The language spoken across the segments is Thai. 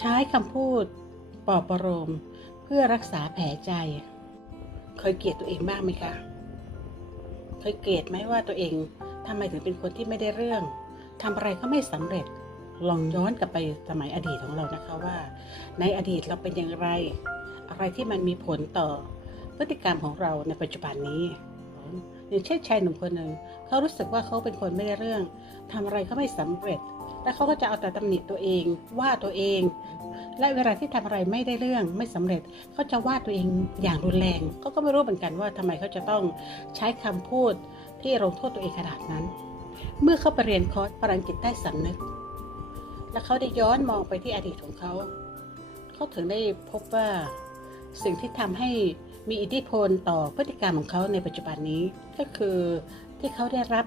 ใช้คำพูดปลอบประโลมเพื่อรักษาแผลใจ เคยเกลียดตัวเองบ้างไหมคะ เคยเกลียดไหมว่าตัวเองทำไมถึงเป็นคนที่ไม่ได้เรื่องทำอะไรก็ไม่สำเร็จ ลองย้อนกลับไปสมัยอดีตของเรานะคะว่า ในอดีตเราเป็นอย่างไร อะไรที่มันมีผลต่อพฤติกรรมของเราในปัจจุบันนี้อย่างเช่นชายหนุ่มคนหนึ่งเขารู้สึกว่าเขาเป็นคนไม่ได้เรื่องทำอะไรก็ไม่สำเร็จ และเขาก็จะเอาแต่ตำหนิตัวเองว่าตัวเอง และเวลาที่ทำอะไรไม่ได้เรื่องไม่สำเร็จเขาจะว่าตัวเองอย่างรุนแรงเขาก็ไม่รู้เหมือนกันว่าทำไมเขาจะต้องใช้คำพูดที่ลงโทษตัวเองขนาดนั้น เมื่อเขาไปเรียนคอร์สพลังจิตใต้สำนึก และเขาได้ย้อนมองไปที่อดีตของเขาเขาถึงได้พบว่าสิ่งที่ทำให้มีอิทธิพลต่อพฤติกรรมของเขาในปัจจุบันนี้ ก็คือที่เขาได้รับ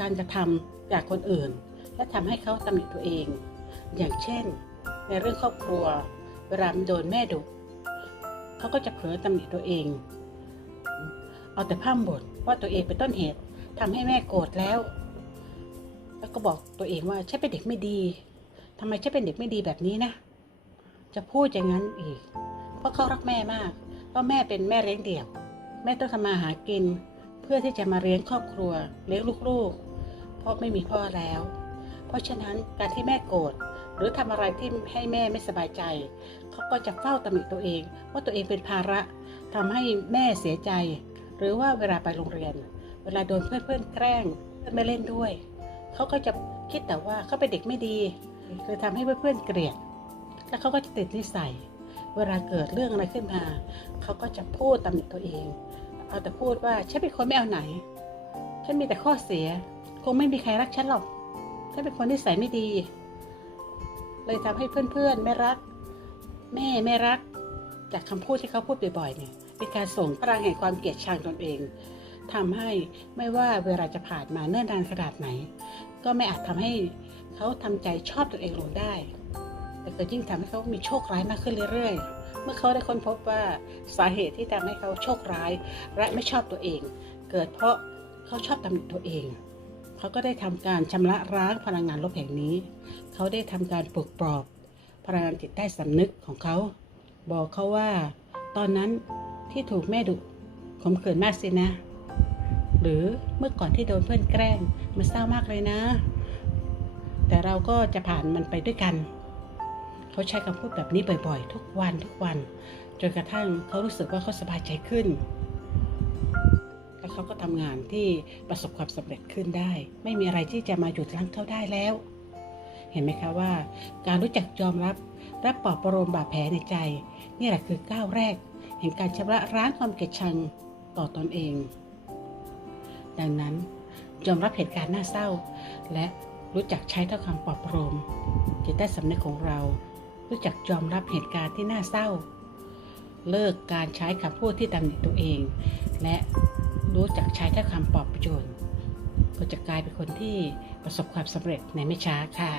การกระทำจากคนอื่น และทำให้เขาตำหนิตัวเอง อย่างเช่น ในเรื่องครอบครัว เวลาโดนแม่ดุเขาก็จะเผลอตำหนิตัวเอง เอาแต่พร่ำบ่นว่าตัวเองเป็นต้นเหตุทำให้แม่โกรธแล้ว แล้วก็บอกตัวเองว่าฉันเป็นเด็กไม่ดีทำไมฉันเป็นเด็กไม่ดีแบบนี้นะ จะพูดอย่างนั้นอีก เพราะเขารักแม่มาก เพราะแม่เป็นแม่เลี้ยงเดี่ยว แม่ต้องทำมาหากิน เพื่อที่จะมาเลี้ยงครอบครัว เลี้ยงลูกๆ เพราะไม่มีพ่อแล้ว เพราะฉะนั้นการที่แม่โกรธหรือทำอะไรที่ให้แม่ไม่สบายใจ เขาก็จะเฝ้าตำหนิตัวเอง ว่าตัวเองเป็นภาระทำให้แม่เสียใจ หรือว่าเวลาไปโรงเรียน เวลาโดนเพื่อนๆแกล้งเพื่อนไม่เล่นด้วย เขาก็จะคิดแต่ว่าเขาเป็นเด็กไม่ดีคือทำให้เพื่อนๆเกลียด แล้วเขาก็จะติดนิสัย เวลาเกิดเรื่องอะไรขึ้นมา เขาก็จะพูดตำหนิตัวเอง เอาแต่พูดว่าฉันเป็นคนไม่เอาไหน ฉันมีแต่ข้อเสีย คงไม่มีใครรักฉันหรอก ฉันเป็นคนนิสัยไม่ดี เลยทำให้เพื่อนๆไม่รัก แม่ไม่รัก จากคำพูดที่เขาพูดบ่อยๆเนี่ยเป็นการส่งพลังแห่งความเกลียดชังตนเองทำให้ไม่ว่าเวลาจะผ่านมาเนิ่นนานขนาดไหน ก็ไม่อาจทำให้เขาทำใจชอบตัวเองลงได้ แต่ก็ยิ่งทำให้เขามีโชคร้ายมากขึ้นเรื่อยๆเมื่อเขาได้ค้นพบว่าสาเหตุที่ทำให้เขาโชคร้าย และไม่ชอบตัวเอง เกิดเพราะเขาชอบตำหนิตัวเอง เขาก็ได้ทำการชำระล้างพลังงานลบแห่งนี้ เขาได้ทำการปลุกปลอบ พลังงานจิตใต้สำนึกของเขา บอกเขาว่า ตอนนั้นที่ถูกแม่ดุข่มขืนมากสินะ หรือเมื่อก่อนที่โดนเพื่อนแกล้งมันเศร้ามากเลยนะ แต่เราก็จะผ่านมันไปด้วยกัน เขาใช้คำพูดแบบนี้บ่อยๆ ทุกวันทุกวัน จนกระทั่งเขารู้สึกว่าเขาสบายใจขึ้น แล้วเขาก็ทำงานที่ประสบความสำเร็จขึ้นได้ ไม่มีอะไรที่จะมาหยุดรั้งเขาได้แล้ว เห็นไหมคะว่า การรู้จักยอมรับรับปลอบประโลมบาดแผลในใจ นี่แหละคือก้าวแรกแห่งการชำระล้างความเกลียดชังต่อตอนเอง ดังนั้นยอมรับเหตุการณ์น่าเศร้า และรู้จักใช้ถ้อยคำปลอบประโลมจิตใต้สำนึกของเรา รู้จักยอมรับเหตุการณ์ที่น่าเศร้า เลิกการใช้คำพูดที่ตำหนิตัวเอง และ รู้จักใช้ถ้อยคำปลอบประโยชน์ก็จะกลายเป็นคนที่ประสบความสำเร็จในไม่ช้าค่ะ